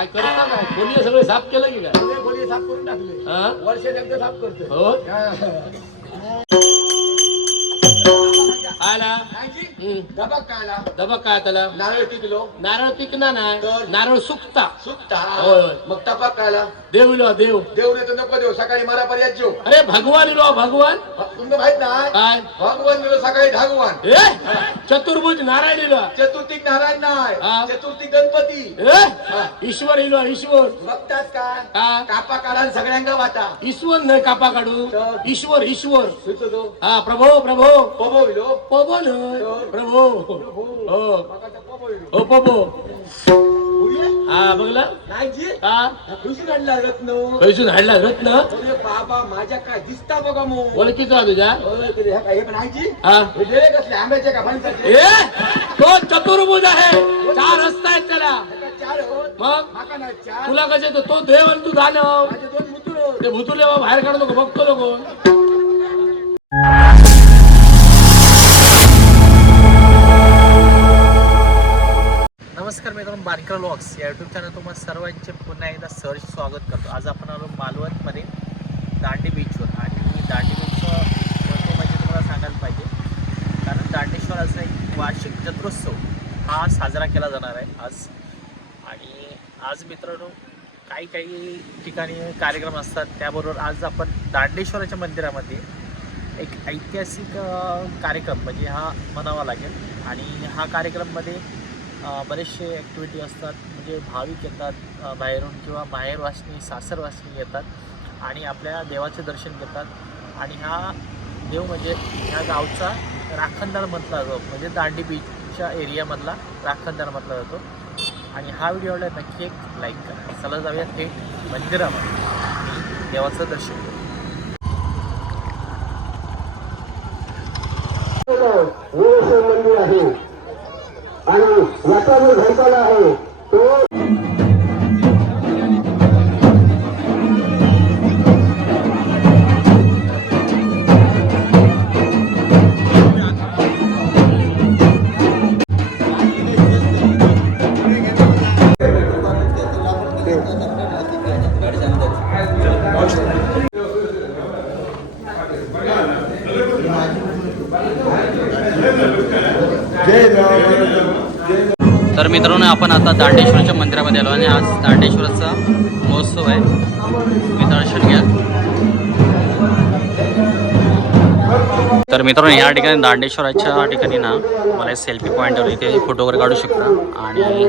काय करता काय खोली सगळे साफ केलं की काय खोली साफ करून टाकले वर्षात एकदा साफ करतो हो आला डबा काढला डबा काय त्याला नारळ टिकलो नारळ पिकना नाही नारळ सुकता सुकता होय मग टपाक काढला देव इलो देव देव नाही तर नको देव सकाळी मला पर्याय जेव अरे भगवान इलो भगवान तुमचं माहित नाही काय भगवान मिळो सकाळी भागवान ए चतुर्भुज नारायण इलो चतुर्थी नारायण हा. नाही चतुर्थी गणपती ए ईश्वर इलो ईश्वर बघताच काय हा. कापा काढा आणि सगळ्यांना वाटा ईश्वर नाही कापा काढू तर. ईश्वर ईश्वर सुचतो तो हा प्रभो प्रभो पबो विलो पबो नाही प्रभो हो पबो विलो हो पबो हा बघला नाही जी हा खुशी काढला रत्न पैसून हाडला रत्न अरे बाबा माझ्या काय दिसता बघा मग ओळखीचा तुझ्या हे पण आहे जी हा हे डोळे कसले आंब्याचे का फणसाचे ए तो चतुर्भुज आहे चार रस्ता आहेत त्याला चार होत मग माका नाही चार तुला कसे तो देव आणि तू दानव माझे दोन मुतुर ते भुतुले बाहेर काढू नको बघतो नको नमस्कार मित्रांनो बारकर व्लॉग्स या यूट्यूब चॅनल तुम्हाला सर्वांचे पुन्हा एकदा सहर्ष स्वागत करतो. आज आपण आलो मालवणमध्ये दांडी बीचवर आणि दांडी बीचचं महत्त्व म्हणजे तुम्हाला सांगायला पाहिजे कारण दांडेश्वराचा एक वार्षिक जत्रोत्सव हा साजरा केला जाणार आहे आज. आणि आज मित्रांनो काही ठिकाणी कार्यक्रम असतात त्याबरोबर आज आपण दांडेश्वराच्या मंदिरामध्ये एक ऐतिहासिक कार्यक्रम म्हणजे हा म्हणावा लागेल. आणि हा कार्यक्रममध्ये बरेचसे ॲक्टिव्हिटी असतात म्हणजे भाविक येतात बाहेरून किंवा माहेरवासनी सासरवासनी येतात आणि आपल्या देवाचे दर्शन घेतात. आणि हा देव म्हणजे ह्या गावचा राखणदार म्हटला जातो म्हणजे दांडी बीचच्या एरियामधला राखणदार म्हटला जातो. आणि हा व्हिडिओला नक्की एक लाईक करा. चला जाऊया थेट मंदिरामध्ये आणि देवाचं दर्शन करू. मंदिर आहे आणि याचा जो झोपाला आहे तो तर मित्रांनो आपण आता दांडेश्वराच्या मंदिरामध्ये आलो आणि आज दांडेश्वराचा महोत्सव आहे. दर्शन घ्या. तर मित्रांनो या ठिकाणी दांडेश्वराच्या ठिकाणी ना मला सेल्फी पॉईंट इथे फोटो वगैरे काढू शकता. आणि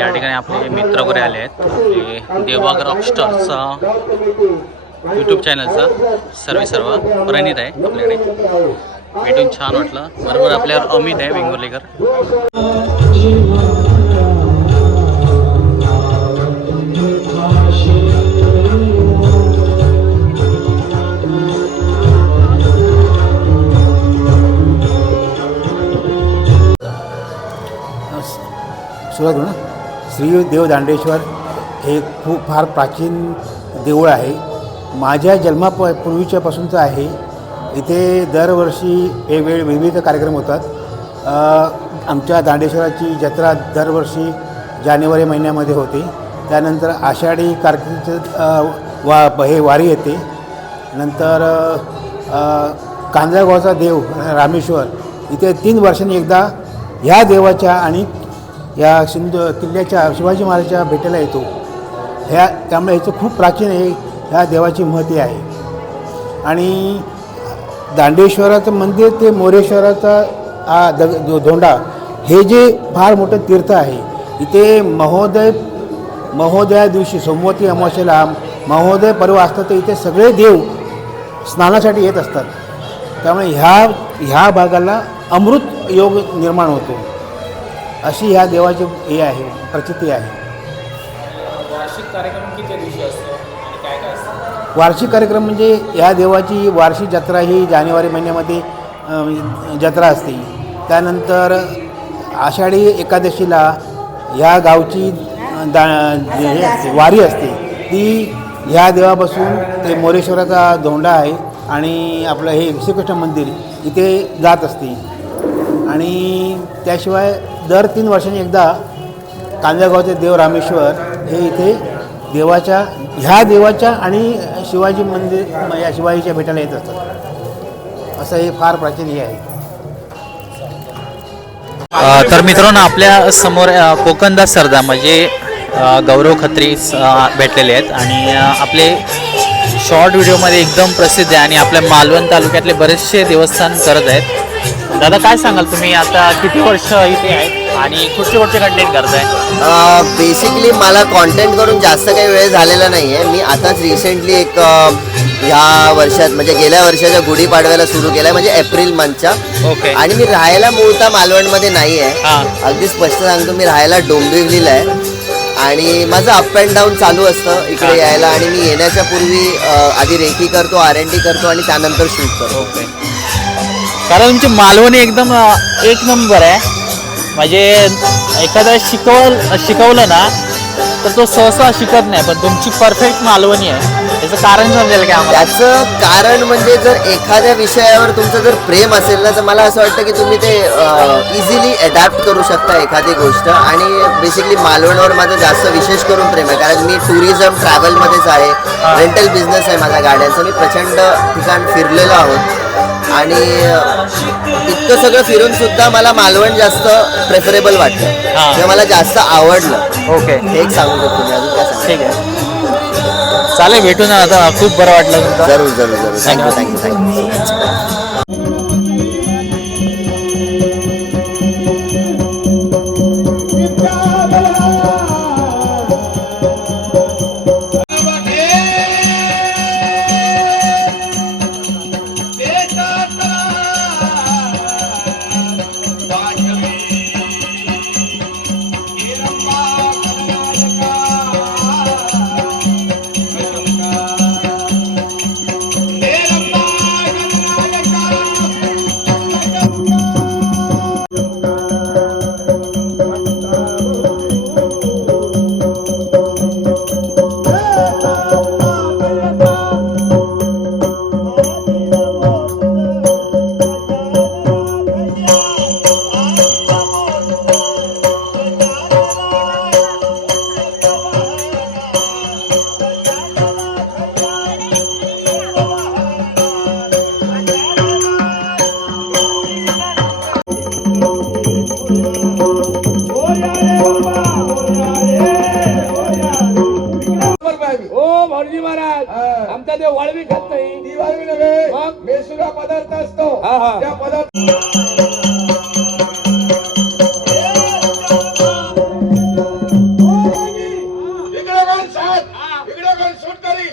या ठिकाणी आपले मित्र वगैरे आले आहेत. आपले देवबाग रॉकस्टारचा यूट्यूब चॅनलचा सर्व प्रणित आहे आपल्याकडे. भेटून छान वाटलं. बरोबर आपल्यावर अमित आहे वेंगुर्लेकर. सुरुवात ना श्री देव दांडेश्वर हे फार प्राचीन देऊळ आहे. माझ्या जन्मापूर्वीच्यापासूनचं आहे. इथे दरवर्षी विविध कार्यक्रम होतात. आमच्या दांडेश्वराची जत्रा दरवर्षी जानेवारी महिन्यामध्ये होते. त्यानंतर आषाढी कार्तिकीचं हे वारी येते. नंतर कांजळगावचा देव रामेश्वर इथे 3 वर्षांनी एकदा ह्या देवाच्या आणि या किल्ल्याच्या शिवाजी महाराजांच्या भेटीला येतो. त्यामुळे ह्याचं खूप प्राचीन आहे. ह्या देवाची महती आहे. आणि दांडेश्वराचं मंदिर ते मोरेश्वराचा हा धोंडा हे जे फार मोठं तीर्थ आहे. इथे महोदया दिवशी सोमवती अमावस्येला महोदय पर्व असतं तर इथे सगळे देव स्नानासाठी येत असतात. त्यामुळे ह्या भागाला अमृत योग निर्माण होतो अशी ह्या देवाची हे आहे प्रचिती आहे. वार्षिक कार्यक्रम किती दिवशी असतो आणि काय काय असतं? वार्षिक कार्यक्रम म्हणजे ह्या देवाची वार्षिक जत्रा ही जानेवारी महिन्यामध्ये जत्रा असते. त्यानंतर आषाढी एकादशीला ह्या गावची वारी असते. ती ह्या देवापासून ते मोरेश्वराचा धोंडा आहे आणि आपलं हे श्रीकृष्ण मंदिर इथे जात असते. आणि त्याशिवाय दर 3 वर्षांनी एकदा कांदळगावचे देव रामेश्वर हे इथे ह्या देवाच्या आणि शिवाजी मंदिर या शिवाजीच्या भेटायला येत असतात. असं हे फार प्राचीन हे आहे. तर मित्रांनो आपल्या समोर कोकणदास सरदार म्हणजे गौरव खत्री भेटलेले आहेत आणि आपले शॉर्ट व्हिडिओमध्ये एकदम प्रसिद्ध आहे आणि आपल्या मालवण तालुक्यातले बरेचसे देवस्थान करत आहेत. दादा काय सांगाल तुम्ही आता किती वर्ष इथे आहेत आणि कुठचे कंटेंट करताय? बेसिकली मला कॉन्टेंट करून जास्त काही वेळ झालेला नाही आहे. मी आताच रिसेंटली एक ह्या वर्षात म्हणजे गेल्या वर्षाच्या गुढीपाडव्याला सुरू केलं आहे, म्हणजे एप्रिल मंथच्या. ओके. आणि मी राहायला मूळता मालवणमध्ये नाही आहे. हां. अगदी स्पष्ट सांगतो, मी राहायला डोंबिवलीला आहे आणि माझं अप अँड डाऊन चालू असतं इकडे यायला. आणि मी येण्याच्या पूर्वी आधी रेकी करतो, R&D करतो आणि त्यानंतर शूट करतो. ओके. कारण तुमची मालवणी एकदम एक नंबर आहे. म्हणजे एखादा शिकवलं ना तर तो सहसा शिकत नाही, पण तुमची परफेक्ट मालवणी आहे. याचं कारण समजेल का आम्हाला? त्याचं कारण म्हणजे जर एखाद्या विषयावर तुमचं जर प्रेम असेल ना, तर मला असं वाटतं की तुम्ही ते इझिली अडॅप्ट करू शकता एखादी गोष्ट. आणि बेसिकली मालवणवर माझं जास्त विशेष करून प्रेम आहे, कारण मी टुरिझम ट्रॅव्हलमध्येच आहे. रेंटल बिझनेस आहे माझ्या गाड्यांचा. मी प्रचंड ठिकाण फिरलेलो आहोत आणि इतकं सगळं फिरून सुद्धा मला मालवण जास्त प्रेफरेबल वाटलं किंवा मला जास्त आवडलं. ओके. हे एक सांगू शकतो मी. अजून काय सांगू? ठीक आहे, चालेल, भेटू ना. आता खूप बरं वाटलं तुमचं. जरूर जरूर जरूर. थँक्यू. भाऊजी महाराज आमचा देव वाळवी खात नाही. ती वाळवी नव्हे, मग? बेसुरा पदार्थ असतो. हा, हा. त्या पदार्थ इकडे कोण साथ, इकडे कोण सूट करी.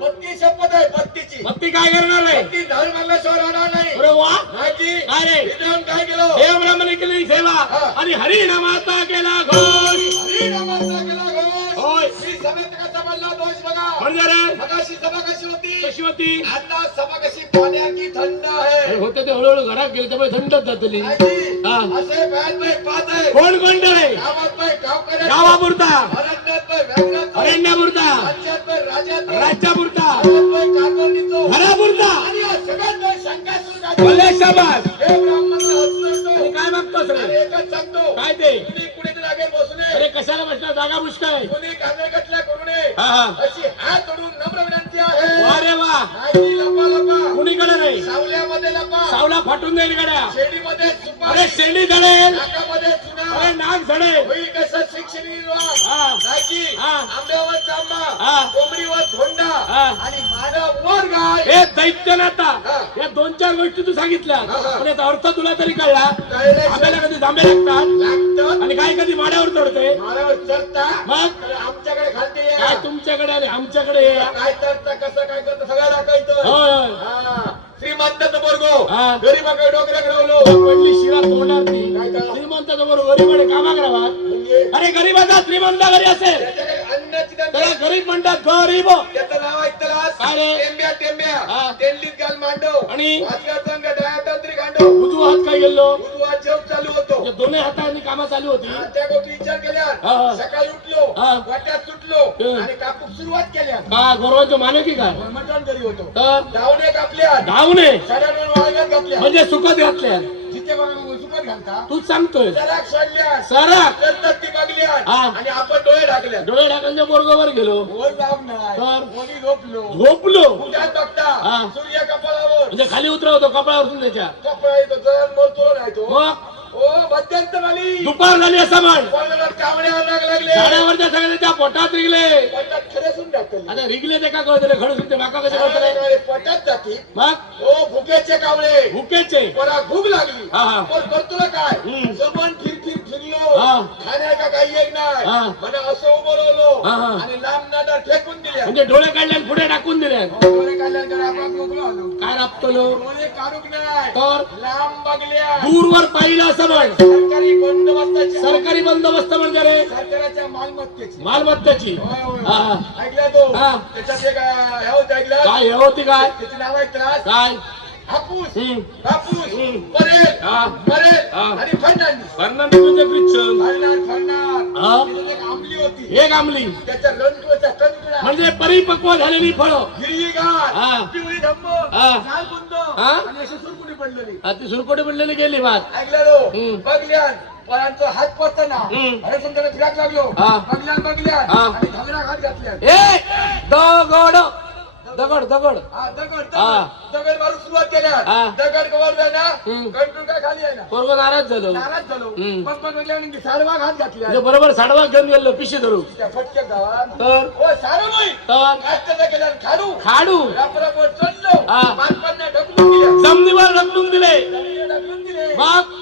पत्ती शपथ आहे, पत्तीची. भक्ती काय करणार आहे? पत्ती धर मारल्याशिवाय राहणार नाही. अरे वा. नाही. काय रे? इथे येऊन काय केलं? हे ब्राह्मणे केलेली सेवा हा. आणि हरिनामाचा केला घोष. हरिनामाचा केला घोष. होय. मी समेत कसा बोलला दोष बघा. म्हणजे रे मगाशी सभा कशी होती? कशी होती? आता सभा कशी पाण्याची थंड आहे. अरे होते ते हळूहळू घरात गेले त्यामुळे थंडच जातली. नाही. हा. असे बॅन बाई पाच आहे. कोण कोणतं रे? गावात बाई गावकऱ्या. गावापुरता, अरण्यात बाई व्यंगात बाई. अरण्यापुरता, राज्यात बाई राज्यात बाई. राज्यापुरता, गावात बाई कारभारणीचो. घरापुरता. आणि या सगळ्यात बाई शंकासूर गाडी. भले शाबास. हे ब्राह्मण हसतो. आणि काय मागतोस आणि रे? एकच सांगतो. काय ते? कुणी कुणीतरी जागेवर बसू नये. अरे कशाला बसला? जागा मुश्किल आहे. कुणी कांगडकटल्या करू नये. हा, हा. अशी हात जोडून नम्र विनंती आहे. वा रे वा. नाही लपा लपा. कुणीकडे रे? सावल्यामध्ये लपा. सावला फाटून जाईल गड्या. शेडीमध्ये अरे सुपारी. शेंडी झडेल. नाकामध्ये चुना. अरे नाक झडेल. होईल कसं शिक्षण निर्वाह. हा. नाकी हा. आंब्यावर जांभा. हा. कोंबडीवर धोंडा. हा. आणि मानव वर गाय. हे दैत्यनाथा. हा. या 2-4 गोष्टी तू सांगितल्या हा, हा. पण याचा अर्थ तुला तरी कळला? कळले. आपल्याला कधी जांभे लागतात लागतं. आणि काय कधी माड्यावर चढते. मानव चढता. मग? तर आमच्याकडे खालते या. काय तुमच्याकडे आणि आमच्याकडे ये. काय चढता कसं काय करतं सगळं दाखवायचं. होय. हा. श्रीमंताचं बोरगो. हा. गरीबाकडे डोकऱ्या घडवलो. पडली शिरा तोंडावरती. काय कळलं? श्रीमंताचा बरोबर गरीबाने कामा करावा. म्हणजे अरे गरीबाचा श्रीमंत घरी असेल त्याच्याकडे अन्नाची त्याला त्यांचं गरीब म्हणतात. गरीब. त्याचं नाव ऐकतलास. काय रे? टेंब्या टेंब्या. हा. तेंडलीत घाल मांडव. आणि? वाचल्या संघ डायातांत्रिक गांडव. उजू हात काय गेलो. उजवा जेव चालू होतो. या दोन्ही हातांनी कामं चालू होती. त्या गोष्टी विचार केल्या. हा, हा. सकाळी उठलो. हा. वाट्यात सुटलो. हं. आणि कापूस सुरुवात केल्या. का गौरवाचं माने की काय? मटण घरी होतो. तर धावणे कापल्या. धावणे साड्यावर वाळव्यात घातल्या. म्हणजे सुखत घातल्या. जिथे बघा सुकत घालता. तूच सांगतोय. सराक सोडल्या. सरक. ती बघल्या. हा. आणि आपण डोळे टाकले डोळे ढाकलच्या बोरगावर गेलो वर जाऊन नाही तर? कोणी झोपलो झोपलो उद्याच बघता हा. सूर्य कपाळावर म्हणजे खाली उतरवतो कपाळावरून त्याच्या कपाळ येतो जण मरतो नाही तो मग ओ मध्यंतर आली दुपार झाली असं म्हण कोणाला कावड्या लागले झाडावरच्या सगळ्या त्याच्या पोटात रिगले पटात खरसून टाकले आता रिगले ते का कळतले खडसून ते माका कसे कळतले पटात जाती मग ओ भुकेचे कावळे भुकेचे मला भूक लागली हा, हा. पण करतो ना काय हम्म. जमन फिरलो हा. खाण्या का काही एक नाही हा. मला असं उभं राहिलो हा, हा. आणि लांब नादा फेकून दिल्या म्हणजे डोळे काढले आणि पुढे टाकून दिले डोळे काढल्यानंतर आपण मोकळो आलो काय राबतलो डोळे काढूक नाही तर लांब बघल्या दूरवर पाहिलं असं म्हण सरकारी बंदोबस्ताची सरकारी बंदोबस्त म्हणजे रे सरकारच्या मालमत्तेची मालमत्तेची होय, होय, हा, होय. हा. ऐकलं तो हा. त्याच्यात एक हे होतं ऐकलं काय हे होती काय त्याचे नाव ऐकलं काय हापूस हम्म. हापूस हम्म. परेल हा. परेल हा. आणि फर्नांडिस फर्नांडिस म्हणजे ख्रिश्चन फर्नांड हा. तिथे एक आंबली होती एक आमली त्याच्या लंडूचा कंकणा म्हणजे परिपक्व झालेली फळं हिरवीगार हा. पिवळी धम्म हा. लाल बुंद हा. आणि अशी सुरकुडी पडलेली हा, ती सुरकोटी पडलेली गेली बात ऐकलं हम्म. बघल्यान परांचा हात पडताना हम्म. अरे समजा फिराक लागलो हा. बघल्यान हा. आणि घागरा हात घातल्या ए दगड दगड दगड हा, दगड हा. दगड मारून सुरुवात केल्या हा. दगड कवर जाय ना हम्म. कंट्रोल काय खाली आहे ना पोरग नाराज झालो नाराज झालो हम्म. मग बघल्यानंतर सारवा हात घातल्या म्हणजे बरोबर साडवा घेऊन गेलो पिशी धरू त्या फटक्या गावात तर ओ सारू नाही तर काष्टाचा केल्या खाडू खाडू रापरापर चढलो हा. पानपान्या ढकलून दिल्या जमिनीवर ढकलून दिले जमिनीवर ढकलून दिले मग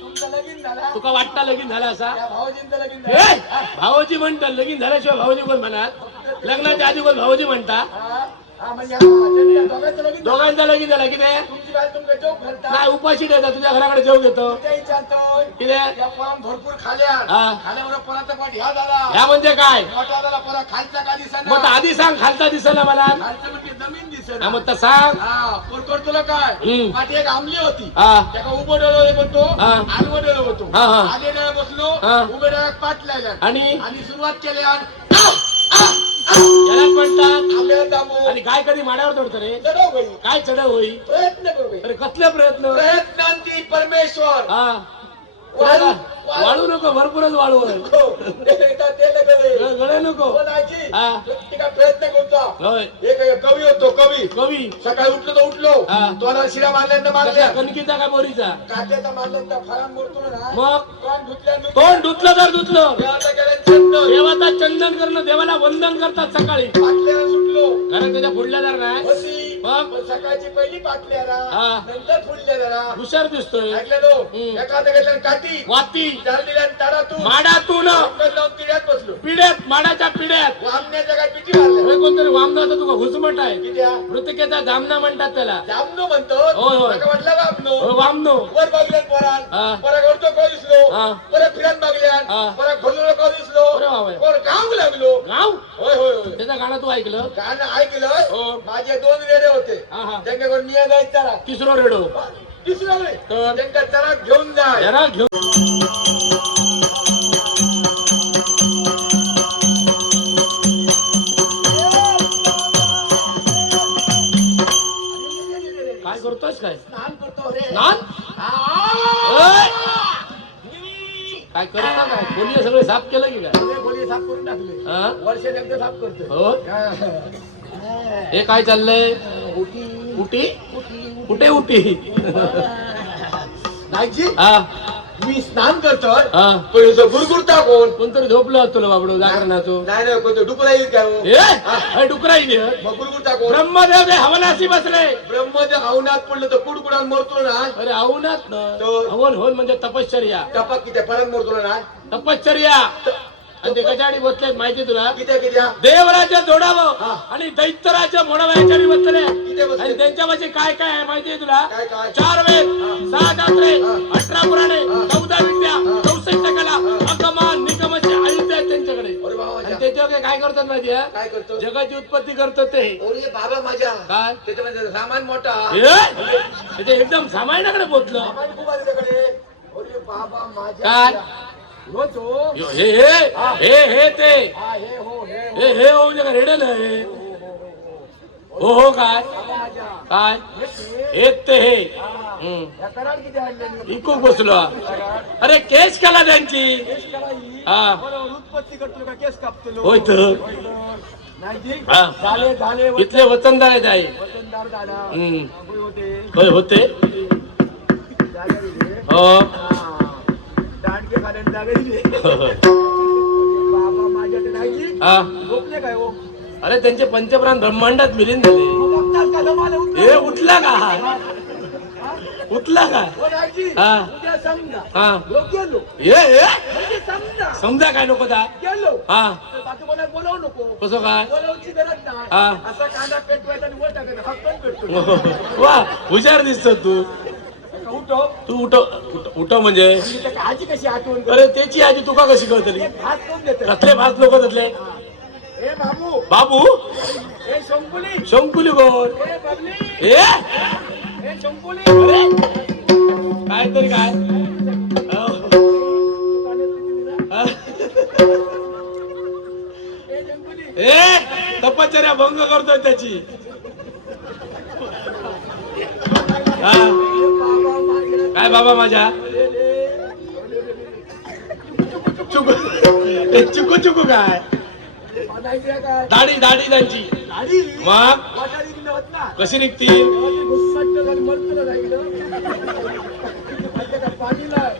तुमचं लगीन झाला तुका वाटता लगीन झाला असा त्या भाऊजींचं लगीन हे झालं भावोजी म्हणतात लगीन झाल्याशिवाय भावोजी कोण म्हणतात लग्नाच्या आधी कोण भावोजी म्हणता हा, हा, म्हणजे त्यांच्या दोघांचं लगीन झालं. दोघांचा लगीन झाला किती तुमची बाई तुमचं जोक घालता नाही उपाशी द्यायचा तुझ्या घराकडे जेव घेतो ते विचारतोय किती या पान भरपूर खाल्या हा. खाल्यावर पराचा पाठ ह्या झाला ह्या म्हणजे काय मोठा झाला परा खालचा का दिसना मग तर आधी सांग खालचा दिसला मला खालचं म्हणजे जमीन हा, दिसना मग तर सांग हा पोरतोड तुला काय हम्म. पाठी एक आमली होती हा त्याका उभं डोळे म्हणतो हा. आडवं डोळे होतो हा, हा. आले डोळे बसलो हा. उभे डोळे पाठ लागल्या आणि आणि सुरुवात केली आणि यालाच म्हणतात आंब्यावर दाबू आणि काय कधी माड्यावर चढतो रे चढव बाई काय चढव होई प्रयत्न करू बाई. अरे कसले प्रयत्न प्रयत्नांती परमेश्वर हा वाळू वाळू नको भरपूरच वाळू आहे. गळे नको हा. प्रयत्न करतो होय एक कवी होतो कवी कवी सकाळी उठलो तर उठलो हा. तोला शिरा मारल्यानं मारल्या कणकीचा का बोरीचा काट्याचा मारल्यानंतर फरान मोडतो ना मग तोंड धुतल्या तोंड धुतलं तर धुतलं देवाचा केलं चंदन देवाचा चंदन करणं देवाला वंदन करतात सकाळी पाटल्याला सुटलो कारण त्याच्या पुढल्या जर नाही होती मग? पण सकाळची पहिली पाटल्याला हा. नंतर फुडल्या जरा हुशार दिसतोय ऐकलेलो हम्म. एखाद्या घेतल्या काठी वाती चार दिल्या तारातून माडातून लावून तिड्यात बसलो पिढ्यात माडाच्या पिढ्यात वामण्या जगात पिठी मारल्या हे कोणतरी वामनाचा तुका घुसमट आहे कित्या मृतिकेचा जामना म्हणतात त्याला जामनो म्हणतो होय, होय. नका म्हटलं वामनो हो, वामनो वर बघल्यात हा. पोरान परत घडतो कळ दिसलो हा. परत फिरान बघल्यात हा. परत घोललो कळ दिसलो अरे वा, वा. वर गाव लागलो गाव होय होय होय त्याचं गाणं तू ऐकलं गाणं ऐकलं हो. माझे 2 वेडे होते हा, हा. त्यांच्याकडून मी जायचं चरा तिसरो रेडो तिसरा नाही तर? त्यांच्या चरा घेऊन जाय जरा घेऊन काय करतोस काय स्नान करतो रे नान ओय! काय करत ना काय कोणी सगळे साफ केलं की काय खोली साफ करून टाकले हा? वर्षात एकदा साफ करतो हो हे काय चाललंय उटी कुठे उटी नाईकजी हा मी स्नान करतोय हा पण इथं गुरगुरता कोण कोणतरी झोपलं तुला बाबडो जागरणाचो नाही नाही कोणतं डुकरा येईल काय हो? ए डुकराई मग गुरगुरता कोण ब्रह्मदेव ते हवनाशी बसले ब्रह्मदेव अवनात पडलं तर कुडकुडान मरतो ना अरे अवनात ना तर? हवन होन म्हणजे तपश्चर्या टपाक किती परत मरतो ना तपश्चर्या आणि ते कशासाठी बसलेत माहिती तुला किती किती देवराज्य जोडावं हा. आणि दैत्यराज्य मोडावं याच्यावर बसले किती बसले? आणि त्यांच्यापाशी काय काय आहे माहितीये तुला काय काय 4 वेद 6 शास्त्रे हा. 18 पुराणे हा. 14 विद्या 64 कला अगमान निगमाची आयुध आहेत त्यांच्याकडे अरे बाबा आणि माझ्या. त्याच्यावर ते काय करतात माहितीये काय करतो जगाची उत्पत्ती करतात ते ओरे बाबा माझ्या काय त्याच्यामध्ये सामान मोठा त्याचे एकदम सामायणाकडे पोचलं सामान खूप आहे त्याच्याकडे ओरे बाबा माझ्या काय? हो तो हे ते हा हे हो हे हो म्हणजे रेडल आहे हो काय बाबा माझ्या काय हे ते. हे ते हे या कराड किती आणले इकूक बसलो अरे केस केला त्यांची केस करा ही. हा बरोबर, भक्ती करतो का केस कापतो होय तर नाही जी हा. झाले झाले इथले वतनदार आहेत आई. वतनदार दादा हम्म. होय होते होय होते जागा दिली. हो दांडके खाण्यात जागा दिली. हो. बाबा माझ्याकडे नाही जी हा. झोपले काय हो अरे त्यांचे पंचप्राण ब्रह्मांडात मिलीन झाले. मग बघताल का जमाले उठले? हे उठला का उठला का हो नाही जी हा. उद्या समजा हा लोक गेलो ये म्हणजे समजा समजा काय नको दा गेलो हा तर बाकी कोणाला बोलावू नको कसं काय बोलावची गरज नाही हा. असा कांदा पेटवायचा आणि वर टाकायचा हक्कन पेटतो वा हुशार दिसतो तू उठो तू उठव म्हणजे आजी कशी आठवण कर अरे त्याची आजी तुका कशी कळतली भात कोण देत कसले भात लोक त्यातले ए बाबू बाबू ए शंकुली शंकुली गोर ए बबली ए ए शंकुली अरे काय तरी काय ए शंकुली ए तपश्चर्या भंग करतोय त्याची हा बाबा माझ्या काय बाबा माझ्या चुकू चुकू चुकू काय म्हणायचं काय दाढी दाढी त्यांची गाडी मग वाटाडी दिलं होत ना कशी निघतील घुसमटलं झालं मरतलं राहिलं पाणी नाही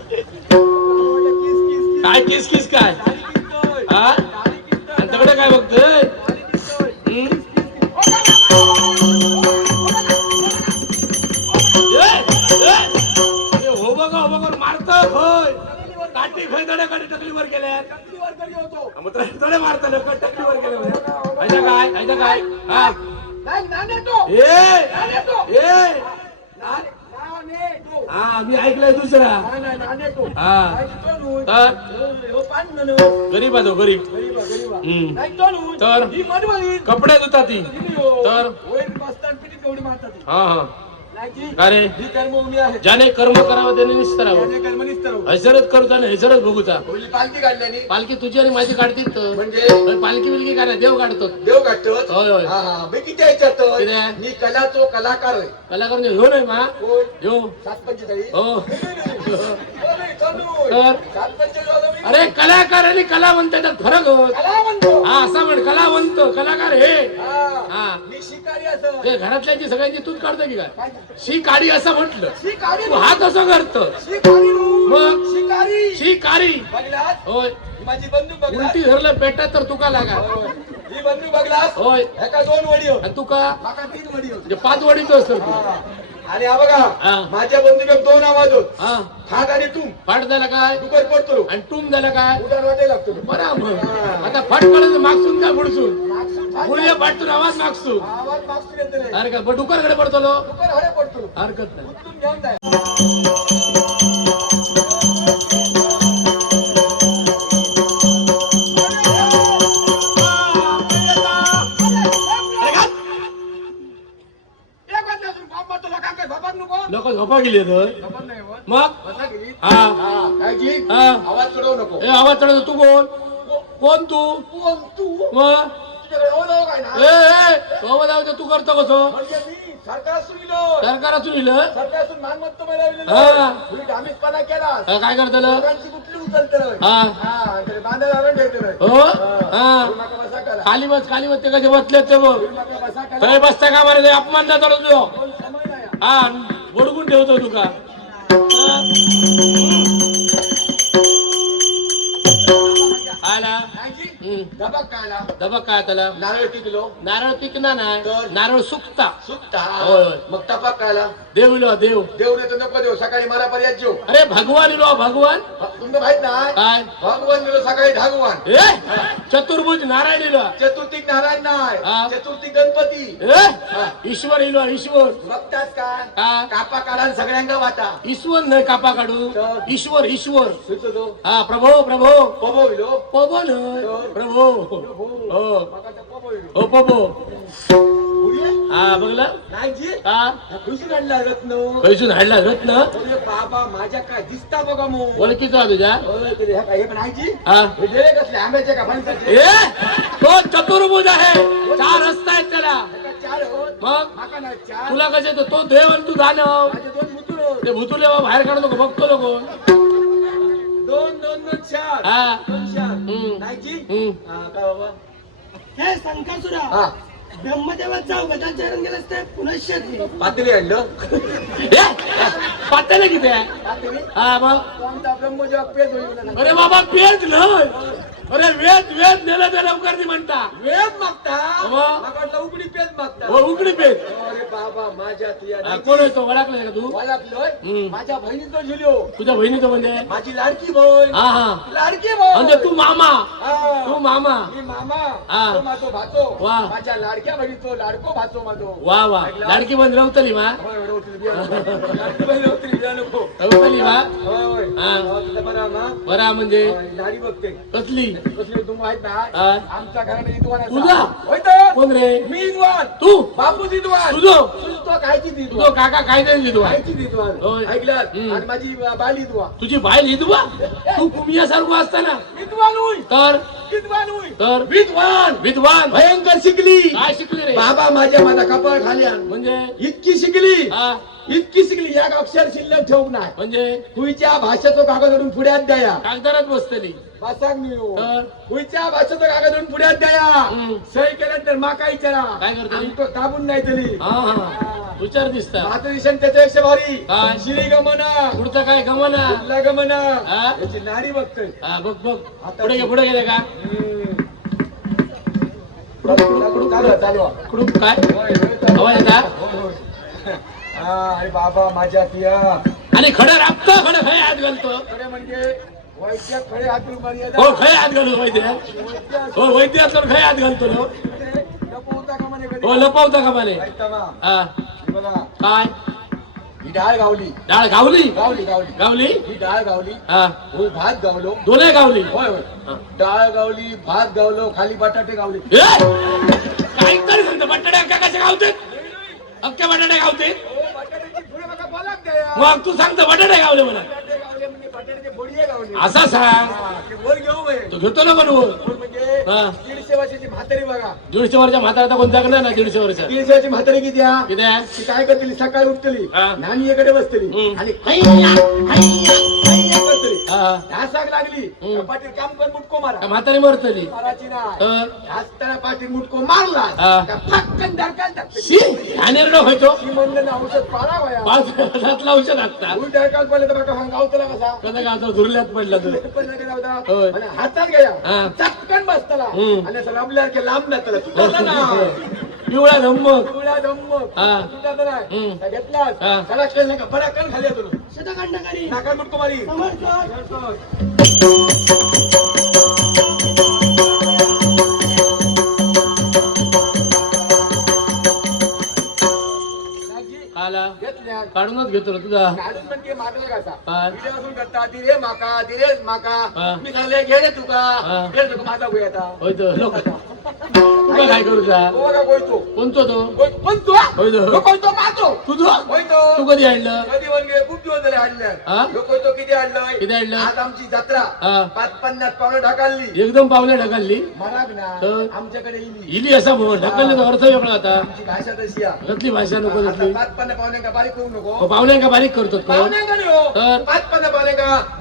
किस किस काय किस किस काय गाडी किसतोय हा गाडी किसतोय आणि तकडे काय बघतोय गाडी किसतोय हम्म? हो बघा मारत होय काठी खैदड्याकडे टकलीवर गेल्या टकलीवर कधी होतो तडे मारत टकलीवर गेल्या काय हा नाही नानेटो ए नानेटो ए नानेटो हा मी ऐकलंय दुसरा नाही नानेटो हा. नाही तो तर हो पाणी म्हणून गरीब आहे तो गरीब गरीबा गरीबा हम्म. नाही तो तर? ही मनवली कपडे धुता ती तर? होईल बसताना पिटी केवढी मारतात ती. हा हा नाही की का रे ही कर्मभूमी आहे ज्याने कर्म करावं त्याने निस्तरावं त्याने कर्मनीच तर हैसरत करतो आणि हैसरत भोगूचा होईल पालखी काढल्याने पालखी तुझी आणि माझी काढतील तर म्हणजे पण पालखी बिलकी काय नाही, देव काढतो देव काढतो होय होय हा हा मी किती याच्यात किती? मी कलाचो कलाकार आहे कलाकार ह्यो नाही मा कोण ह्यो 745 हो तर 745 अरे कलाकार आणि कलावंत त्यात फरक होत कला म्हणतो हा असा म्हण कलावंत कलाकार हे हा हा मी शिकारी असं ते घरातल्यांची सगळ्यांची तूच काढतो की काय शिकारी असं म्हटलं शिकारी तू हा कसं करतो शिकारी मग? शिकारी शिकारी बघलास होय ही माझी बंदूक बघलास उलटी धरलं पेटात तर तुका लागा होय. ही बंदूक बघलास होय एका 2 वडी हो आणि तुका माका 3 वडी हो म्हणजे 5 वडीचं असतं तू हा. आणि हा बघा हा. माझ्या बंदुकीत 2 आवाज होत हा फाट आणि तुम फाट झाला काय डुकर पडतो आणि टूम झाला काय उदार वाटायला लागतो बरोबर आता फाट काढायचं मागसून का पुढसून गुळिया फाटतून आवाज मागसून आवाज मागसून येत नाही अरे का डुकरकडे पडतो लो डुकर हरे पडतो हरकत नाही उचलून घेऊन जाय लोक झोपा गेली तर मग हा हा आवाज चढवू नको ए आवाज चढवतो तू कोण तू कोण तू मग तुझ्याकडे ओळख काय ना बाबा जाऊ दे, तू करतो कसं म्हणजे मी सरकारासून इलो सरकारातून इलं सरकारासून मालमत्ता हा. डामीसपणा केला काय करतलं लोकांची कुठली उचलत हा हा तर बांधायला ठेवतो हो हा बसा करा खाली बस ते कसे बसले ते बघ नका बसा करा सगळे बसता का मारे अपमान जातो तुझो कोण समय नाही हा बडकून ठेवतो तुका हा. आला नाहीजी, हम्म. डबा काढला दबा काय त्याला नारळ टिकलो नारळ पिकना नाही तर? नारळ सुकता सुकता होय, होय. मग टपाक काढला देव इलो देव देव नाही तर नको देव सकाळी मला पर्याय जेव अरे भगवान इलो भगवान तुमचं माहित नाही काय भगवान दिलो सकाळी भागवान ए चतुर्भुज नारायण इलो चतुर्थीक नारायण हा. नाही चतुर्थी गणपती ए ईश्वर इलो ईश्वर बघतास काय हा. कापा काढा आणि सगळ्यांना वाटा ईश्वर नाही कापा काढू तर? ईश्वर ईश्वर सुचतो हा प्रभो प्रभो पबो विलो पवन तर? प्रभो हो मगाचा पबो विलो हो प्रभो हा बघलं नाही जी हा खुशी काढला रत्न पैसून हाडला रत्न अरे बाबा माझ्या काय दिसता बघा मग ओळखीचा तुझ्या हे पण आहे जी हा हे डेरे कसले आंब्याचे का फणसाचे ए तो चतुर्भुज आहे 4 रस्ता आहेत त्याला एका 4 होत मग माका नाही 4 तुला कसे तो देव आणि तू दानव माझे 2 मुतुळ ते भुतुले बाबा बाहेर काढतो का बघतो लोक दोन चार हा. दोन चार हम्म. नाहीची हम्म. काय बाबा हे संकासुरा हा ब्रह्मदेवाचा अवतार चरण केलं ते पुनश्चरी पातेली आणलं पात्याला किती आहे पातेली हा मग तो आमचा ब्रह्मदेव पेज होईल अरे बाबा पेज न अरे वेद नेलं ते लवकर ती म्हणता वेद मागता हो. मला वाटलं उघडी पेज मागता हो उकडी पेज अरे बाबा माझ्या तुया हा, कोण येतो ओळखलं का तू ओळखलोय हम्म. माझ्या बहिणीचं झिल्यो तुझ्या बहिणीचं म्हणजे माझी लाडकी बहीण हा हा लाडकी बहीण म्हणजे तू मामा हा. तू मामा मी मामा हा. तो माझो भाचो वा. माझ्या लाडक्या बहिणीचो लाडको भाचो माझो वा वा ऐकलं? लाडकी बंद रवतली मा होय, होय, रवतली बिया नको. लाडकी बहीण रवतली बिया नको. रवतली मा होय, होय. हा. हो, तुझा बरा ना? बरा म्हणजे होय, लाडी बघते कसली कसली तुम्ही आहेत ना हा. आमच्या घराने विद्वान असा. तुझा? होय तर. कोण रे मी विद्वान तू बापू विद्वान तुझं तो कायची तुझं विद्वान काका काय नाही तू कायची विद्वान होय. ऐकलं हम्म. आणि माझी बाल विद्वान तुझी बाईल हिदवा तू कुमियासारखं असताना विद्वान होई तर विद्वान होई तर विद्वान विद्वान भयंकर शिकली काय शिकले रे बाबा माझ्या कपाळ खाली आण. म्हणजे इतकी शिकली हा इतकी शिकली एक अक्षर शिल्लक ठेवू नाही म्हणजे तुझ्या भाषेचं कागदवरून पुढ्यात द्या कागदारात बसतली वासाक नाही हो. तर? तुझ्या भाषेचं कागदवरून पुढ्यात द्या हम्म. सही केल्यानंतर माका विचारा काय करते? आमचं दाबून नाही तरी हा हा विचार दिसता माझं दिशन त्याच्यापेक्षा भारी काय? श्री गमना पुढचं काय गमना कुठला गमना हा? याची नाडी बघतोय हा बघ बघ पुढे गेले का चालू कुठून काय आवाज येता अरे बाबा माझ्या पिया आणि खडं राबतं खडं खय हात घालतो खरे म्हणजे वैद्य खडे हातून मर्यादा हो खय हात घालतो वैद्य हो वैद्य असल्यावर खय हात घालतो ना लपवता का म्हणे कधी? हो लपवता का मला ऐकता का? हा हे बघा काय ही डाळ गावली डाळ गावली गावली गावली गावली ही डाळ गावली हा होय भात गावलो दोन्ही गावली होय होय हा. डाळ गावली भात गावलो खाली बटाटे गावले ए! काही तरी सांगतो बटाट्या अक्का कशा गावते अख्ख्या बटाट्या गावते हो, बटाट्याची फुलं बघा बोलाक द्या. मग तू सांगतो बटाटे गावले म्हणा बटाटे गावले म्हणजे बटाट्याचे फोडिये गावले. असा सांग हा, ते वर घेऊ बाई. तू घेतो ना बनवून वर म्हणजे हा. 150 वर्षाची म्हातारी बघा 150 वर्षा म्हातारा कोण जगलं ना 150 वर्ष 150 वर्षाची म्हातारी किती आहे? किती आहे? ती काय करतली सकाळी उठतली हा. नानी एकडे बसतली हम्म. आणि हैया, हैया, हैया करतली हा. ढासाक लागली हम्म. पाटील काम कर मुटको मारा का म्हातारी मरतली माराची नाही तर ढासताना पाटील मुटको मारला हा. का फटकन धडकायला टाकते शी हानेरडं व्हायचो ती म्हणलं ना औषध पाडा वया 5 औषध असतात उलट धडकायला पडलं तर बघा गावतला कसा कसा गावतो धुरल्यात पडला तर पण नाही राहू द्या. होय. आणि हातात घ्या हा. चटकन बसतला हम्म. आणि असं लांबल्या की लांब जातला तुझा ना पिवळा धम्मक पिवळा धम्मक हा. तुझा ना हम्म. का घेतलास हा. त्याला केलं नाही का फडाकन खाली येतो शतखंडकरी नाका मुटको मारी समर्थ आला घेतल्या काढूनच घेतो रे तुझा काढून म्हणजे मागला कसा हा. इथेपासून करता दिरे माका दिरेच माका हा. मी खाल्ले घे रे तुका हा. घे तुका माझा गोय आता होय तर लोक तुला काय करूचा तो बघा गोयतो कोणतो तो पण तू होय तो. तो कोणतो पाहतो तुझं होय तो तू कधी आणलं कधी म्हणजे खूप दिवस झाले आणल्या हा? लोक तो किती आणलाय किती आणलं? आज आमची जत्रा हा. 5-50 पावलं ढाकालली एकदम पावले ढकलली मराग ना तर? आमच्याकडे इली इली असा म्हणून ढकलण्याचा अर्थ वेगळा आता आमची भाषा तशी आहे कसली भाषा नको आता कसली 5-50 पावले बारीक होऊ नको पावण्या बारीक करतो कोण पावण्यांका नाही हो तर? 5-50 पावले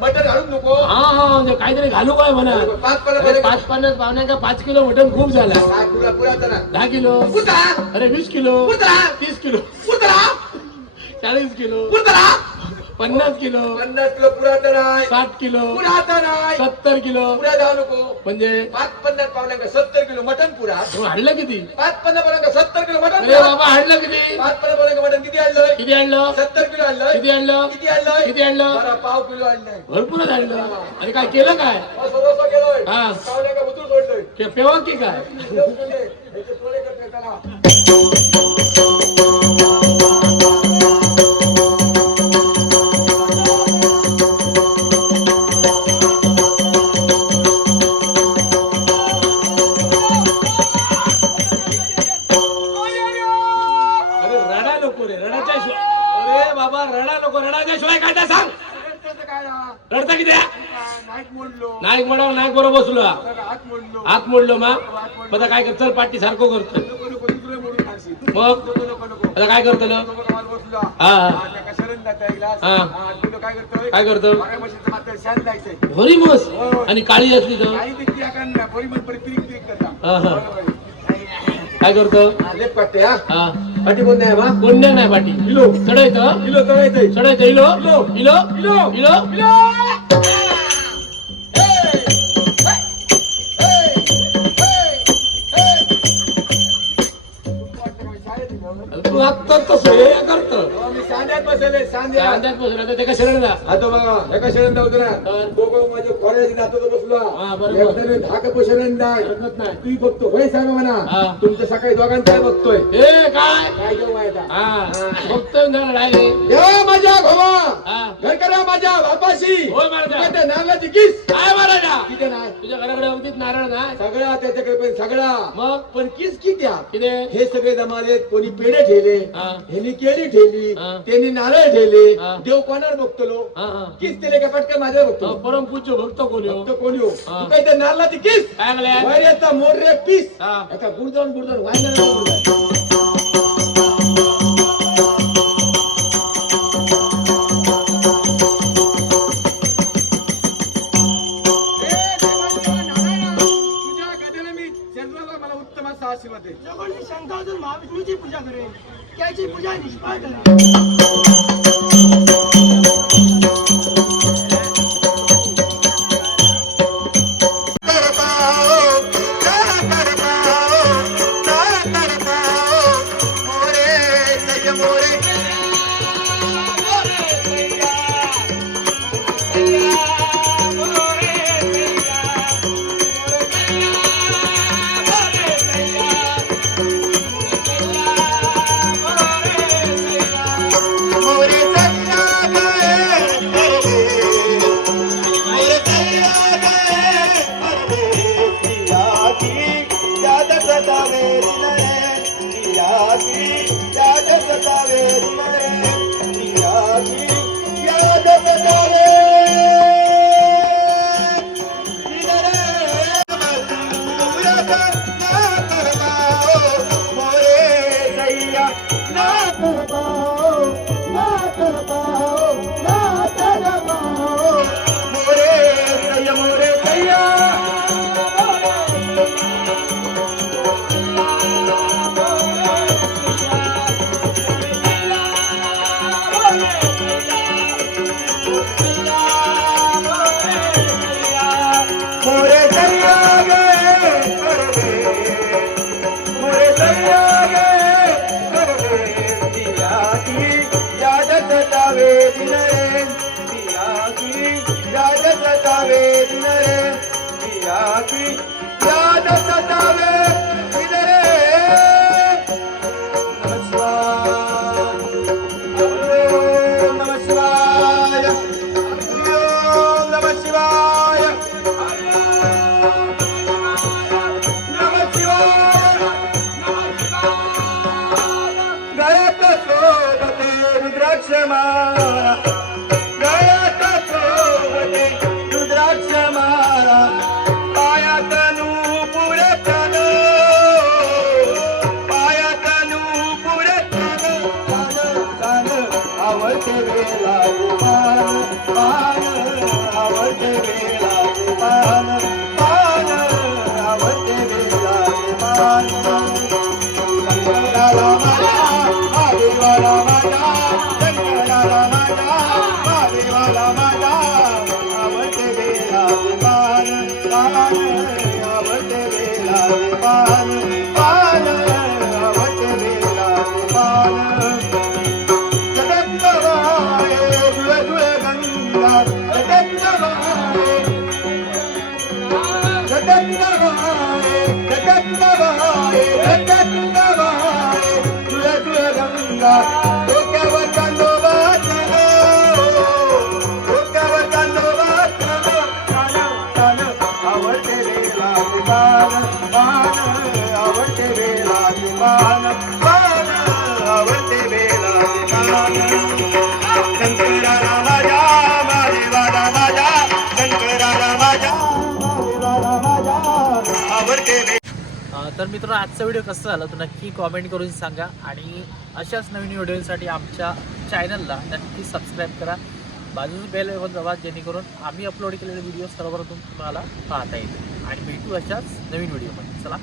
मटण घालून नको हा हा म्हणजे काहीतरी घालू काय म्हणा 5-50 अरे पावले 5-50 पावण्या 5 किलो मटण खूप झाला काय पुरा पुरा चला 10 किलो कुत्रा अरे 20 किलो कुत्रा 30 किलो कुत्रा 40 किलो कुत्रा 50 किलो 50 किलो पुरातन आहे 60 किलो पुरातन आहे 70 किलो पुरा जाऊ नको म्हणजे 5-50 पावले 70 किलो मटण पुरा तू हाडलं किती 5-50 पावले 70 किलो मटण अरे बाबा हाडलं किती 5-50 पावले मटण किती आणलंय किती आणलं 70 किलो आणलंय किती आणलं किती आणलंय किती आणलं बरं, पाव किलो आणलंय भरपूरच आणलं आणि काय केलं काय सर्वस्व केलोय हा. पावले का बुतूर सोडलोय ते पेवा की काय याचे थोडे करते चला अरे रडा नको रे रडाच्या शिवाय अरे बाबा रडा नको रडाच्या शिवाय काय ते सांग त्याचं काय हा? रडता किती आहे? नाईक मोडलो नाईक मोडा नाईक बरोबर बसलो हात मोडलो हात मोडलो मा आता काय कर चल पाठी सारखं करतो नको नको दुसरे मोडून खाशी मग नको नको नको आता काय करतो नको नको, मला बसलो हा आता कशा शरण जाता एक ग्लास हा. तो काय करतोय काय करतो मागे म्हशीचं मात्र शान जायचंय भरी मस हो. आणि काळी असली तर काही ते किया करणार पोरी मन परी पिरिक पिरिक करता हा, हा. बरोबर. काय करतो हा, लेप काढते हा हा पाठी कोण नाही बा कोण्या नाही पाठी इलो चढायचं इलो तळायचंय चढायचं इलो इलो. इलो इलो. इलो इलो तू आत्ता तसं हे करतो मी सांध्यात बसले सांध्या अंदाज बसला तर ते का शरण जा आता बघा एका शरण जाऊ ना तर. दोघं माझे कॉलेज जातो तो बसला हा, बरोबर. एकट्याने धाक शरण जाय हरकत नाही तू बघतो होय सांगा हा. म्हणा तुमचं सकाळी दोघांचं काय बघतोय हे काय काय घेऊ आता हा बघतोय ना डायरेक्ट या माझ्या भावा हा घर करा माझ्या बापाशी होय महाराजा त्या नारळाची किस काय महाराजा किती नाही तुझ्या घराकडे अगदीच नारळ नाही सगळा त्याच्याकडे पण सगळा मग पण किस किती किती हे सगळे जमाले कोणी पेढे ठेले हा. ह्यांनी केळी ठेली हा. त्यांनी नारळ ठेले हा. देव कोणावर बघतो हा हा किस दिले का पटकन माझ्यावर बघतो परमपूज्य भक्त कोणी हो? तो कोणी हो हा. तू काय त्या नारळाची किस काय म्हणले वैऱ्याचा मोडरे पीस हा. आता गुडजाऊन व्हायला तुझ्या गदेला मी शरीराला मला उत्तम असा आशीर्वाद दे जगोनी शंकातून महाविष्णूची पूजा करेल त्याची पूजा निष्फळ ठरेल तर मित्रांनो आजचा व्हिडिओ कसा झाला तो नक्की कॉमेंट करून सांगा आणि अशाच नवीन व्हिडिओसाठी आमच्या चॅनलला नक्की सबस्क्राईब करा, बाजूला बेल ऐकून दाबा जेणेकरून आम्ही अपलोड केलेले व्हिडिओ सर्वप्रथम तुम्हाला पाहता येईल आणि भेटू अशाच नवीन व्हिडिओमध्ये. चला.